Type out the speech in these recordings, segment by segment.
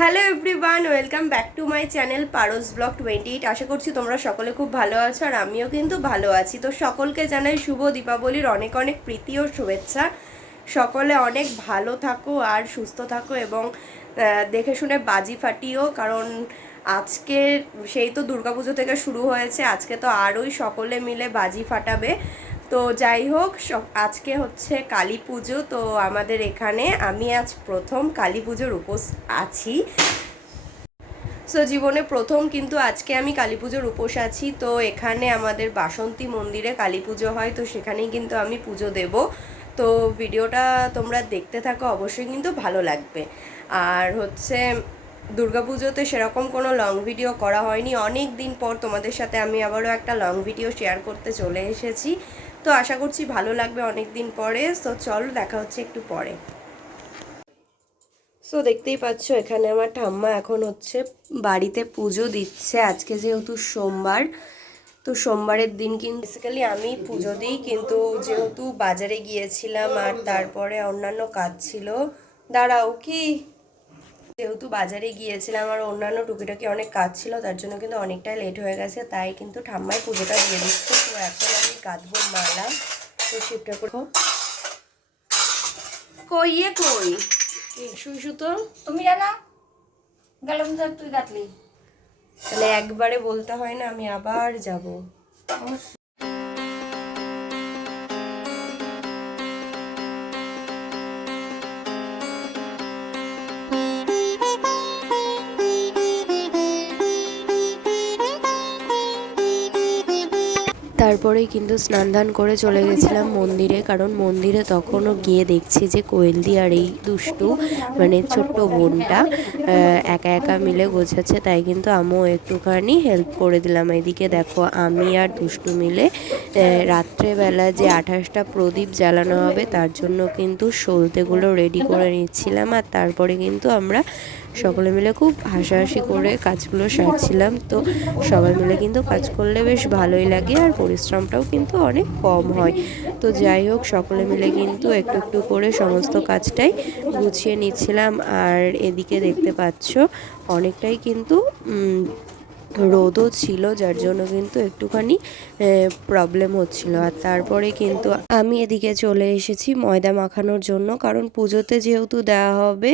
Hello everyone welcome back to my channel Paros vlog twenty eight আশা করছি তোমরা সকলে খুব ভালো আছো আর আমিও কিন্তু ভালো আছি। তো সকলকে জানাই শুভ দীপাবলির অনেক অনেক প্রীতি ও শুভেচ্ছা। সকলে অনেক ভালো থাকো আর সুস্থ থাকো এবং দেখে শুনে বাজি ফাটিও, কারণ আজকে সেই তো দুর্গাপুজো থেকে শুরু হয়েছে, আজকে তো আরোই সকলে মিলে বাজি ফাটাবে। তো যাই হোক আজকে হচ্ছে কালী পুজো। তো আমাদের এখানে আমি আজ প্রথম কালী পুজোর উপোস আছি। সো জীবনে প্রথম কিন্তু আজকে আমি কালী পুজোর উপোস আছি। তো এখানে আমাদের বাসন্তী মন্দিরে কালী পুজো হয়, তো সেখানেই কিন্তু আমি পুজো দেব। তো ভিডিওটা তোমরা দেখতে থাকো, অবশ্যই কিন্তু ভালো লাগবে। আর হচ্ছে দুর্গাপুজোতে সেরকম কোনো লং ভিডিও করা হয়নি। অনেক দিন পর তোমাদের সাথে আমি আবারও একটা লং ভিডিও শেয়ার করতে চলে এসেছি। তো আশা করছি ভালো লাগবে অনেক দিন পরে। তো চলো দেখা হচ্ছে একটু পরে। সো দেখতেই পাচ্ছ এখানে আমার ঠাম্মা এখন হচ্ছে বাড়িতে পুজো দিচ্ছে। আজকে যেহেতু সোমবার, তো সোমবারের দিন কিন্তু বেসিক্যালি আমি পুজো দিই, কিন্তু যেহেতু বাজারে গিয়েছিলাম আর তারপরে অন্যান্য কাজ ছিল, দাঁড়াও কি? যেহেতু বাজারে গিয়েছিলাম আর অন্যান্য টুকিটাকি অনেক কাজ ছিল তার জন্য কিন্তু অনেকটাই লেট হয়ে গেছে। তাই কিন্তু ঠাম্মাই পুজোটা দিয়ে দিচ্ছে। তো এখন আমি কাঁদবো মালা তো শিবটা করব কই এ কই? শুই তো তুমি জানা গেলাম তুই কাটলি তাহলে একবারে বলতে হয় না আমি আবার যাব। তারপরেই কিন্তু স্নান ধান করে চলে গেছিলাম মন্দিরে, কারণ মন্দিরে তখনও গিয়ে দেখছি যে কোয়েলদি আর এই দুষ্টু মানে ছোট্ট বোনটা একা একা মিলে গোছাচ্ছে, তাই কিন্তু আমিও একটুখানি হেল্প করে দিলাম। এদিকে দেখো, আমি আর দুষ্টু মিলে রাত্রেবেলা যে আঠাশটা প্রদীপ জ্বালানো হবে, তার জন্য কিন্তু সলতেগুলো রেডি করে নিচ্ছিলাম, আর তারপরে কিন্তু আমরা সকলে মিলে খুব হাসাহাসি করে কাজগুলো সারছিলাম। তো সবাই মিলে কিন্তু কাজ করলে বেশ ভালোই লাগে আর পরিশ্রমটাও কিন্তু অনেক কম হয়। তো যাই হোক, সকলে মিলে কিন্তু একটু একটু করে সমস্ত কাজটাই গুছিয়ে নিচ্ছিলাম। আর এদিকে দেখতে পাচ্ছ, অনেকটাই কিন্তু রোদও ছিল, যার জন্য কিন্তু একটুখানি প্রবলেম হচ্ছিল। আর তারপরে কিন্তু আমি এদিকে চলে এসেছি ময়দা মাখানোর জন্য, কারণ পুজোতে যেহেতু দেওয়া হবে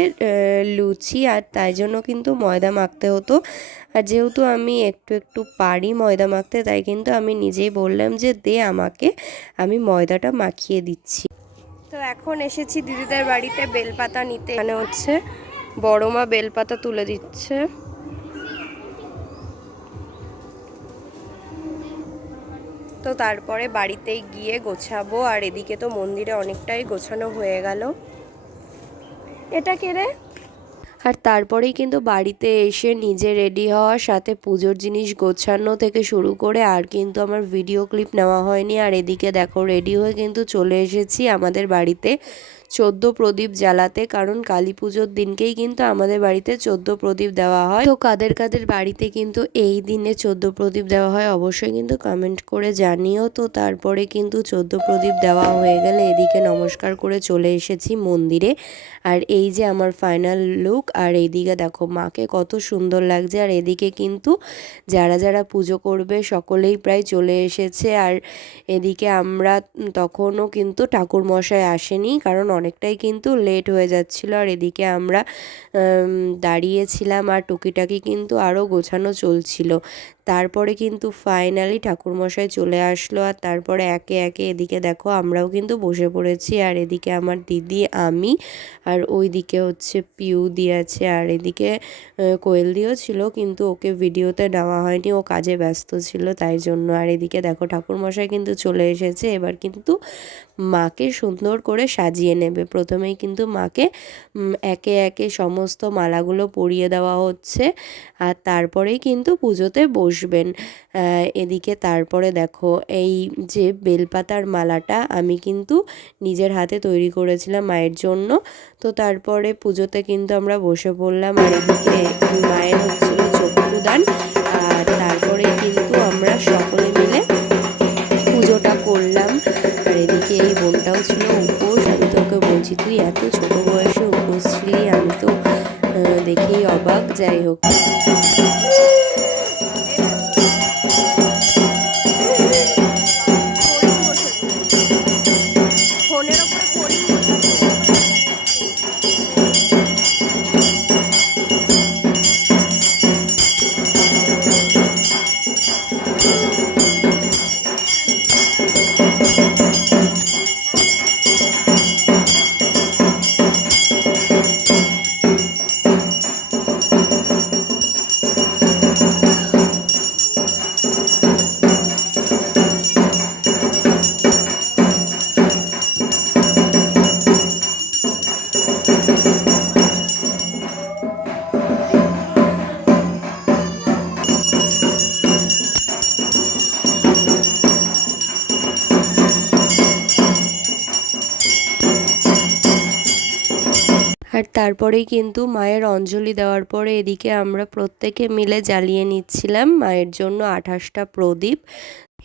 লুচি, আর তাই জন্য কিন্তু ময়দা মাখতে হতো। আর যেহেতু আমি একটু একটু পারি ময়দা মাখতে, তাই কিন্তু আমি নিজেই বললাম যে, দে আমাকে, আমি ময়দাটা মাখিয়ে দিচ্ছি। তো এখন এসেছি দিদিদের বাড়িতে বেলপাতা নিতে। মানে হচ্ছে বড় মা বেলপাতা তুলে দিচ্ছে। তো তারপরে বাড়িতে গিয়ে গোছাবো, আর এদিকে তো মন্দিরে অনেকটাই গোছানো হয়ে গেল। এটা কে রে? আর তারপরেই কিন্তু বাড়িতে এসে নিজে রেডি হওয়ার সাথে পুজোর জিনিস গোছানো থেকে শুরু করে আর কিন্তু আমার ভিডিও ক্লিপ নেওয়া হয়নি। আর এদিকে দেখো রেডি হয়ে কিন্তু চলে এসেছি আমাদের বাড়িতে। চোদ্দ প্রদীপ জ্বালাতে, কারণ কালী পুজোর দিনকেই কিন্তু আমাদের বাড়িতে চোদ্দ প্রদীপ দেওয়া হয়। তো কাদের কাদের বাড়িতে কিন্তু এই দিনে চোদ্দ প্রদীপ দেওয়া হয় অবশ্যই কিন্তু কমেন্ট করে জানিও। তো তারপরে কিন্তু চোদ্দ প্রদীপ দেওয়া হয়ে গেলে এদিকে নমস্কার করে চলে এসেছি মন্দিরে। আর এই যে আমার ফাইনাল লুক আর এইদিকে দেখো মাকে কত সুন্দর লাগছে। আর এদিকে কিন্তু যারা যারা পুজো করবে সকলেই প্রায় চলে এসেছে। আর এদিকে আমরা তখনও কিন্তু ঠাকুর মশাই আসেনি, কারণ অনেকটাই কিন্তু লেট হয়ে যাচ্ছিল। আর এদিকে আমরা দাঁড়িয়েছিলাম আর টুকিটাকি কিন্তু আরও গোছানো চলছিল। তারপরে কিন্তু ফাইনালি ঠাকুরমশাই চলে আসলো আর তারপরে একে একে এদিকে দেখো আমরাও কিন্তু বসে পড়েছি। আর এদিকে আমার দিদি আমি আর ওই দিকে হচ্ছে পিউ দি আছে। আর এদিকে আহ, কোয়েল দিও ছিল কিন্তু ওকে ভিডিওতে নেওয়া হয়নি ও কাজে ব্যস্ত ছিল তাই জন্য। আর এদিকে দেখো ঠাকুরমশাই কিন্তু চলে এসেছে। এবার কিন্তু মাকে সুন্দর করে সাজিয়ে নেবে। প্রথমেই কিন্তু মাকে একে একে সমস্ত মালাগুলো পরিয়ে দেওয়া হচ্ছে আর তারপরেই কিন্তু পুজোতে বসবেন। এদিকে তারপরে দেখো, এই যে বেলপাতার মালাটা আমি কিন্তু নিজের হাতে তৈরি করেছিলাম মায়ের জন্য। তো তারপরে পুজোতে কিন্তু আমরা বসে পড়লাম আর এদিকে মায়ের হচ্ছিল চক্ষুদান। আর তারপরে কিন্তু আমরা সকলে এই বোনটাও ছিল উপোস আমি তোকে বলছি, তুই এত ছোট বয়সে উপোস ছিলি, আমি তো দেখেই অবাক, যাই হোক। আর তারপরেই কিন্তু মায়ের অঞ্জলি দেওয়ার পরে এদিকে আমরা প্রত্যেকে মিলে জ্বালিয়ে নিচ্ছিলাম মায়ের জন্য আঠাশটা প্রদীপ।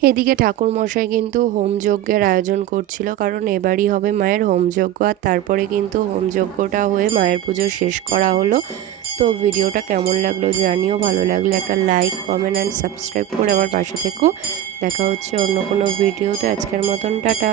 এদিকে ঠাকুর মশাই কিন্তু হোমযজ্ঞের আয়োজন করছিল, কারণ এবারই হবে মায়ের হোমযজ্ঞ আর তারপরে কিন্তু হোমযজ্ঞটা হয়ে মায়ের পুজো শেষ করা হলো। তো ভিডিওটা কেমন লাগল জানিও, ভালো লাগলে একটা লাইক, কমেন্ট অ্যান্ড সাবস্ক্রাইব করে আমার পাশে থেকো। দেখা হচ্ছে অন্য কোনো ভিডিওতে, আজকের মতন টাটা।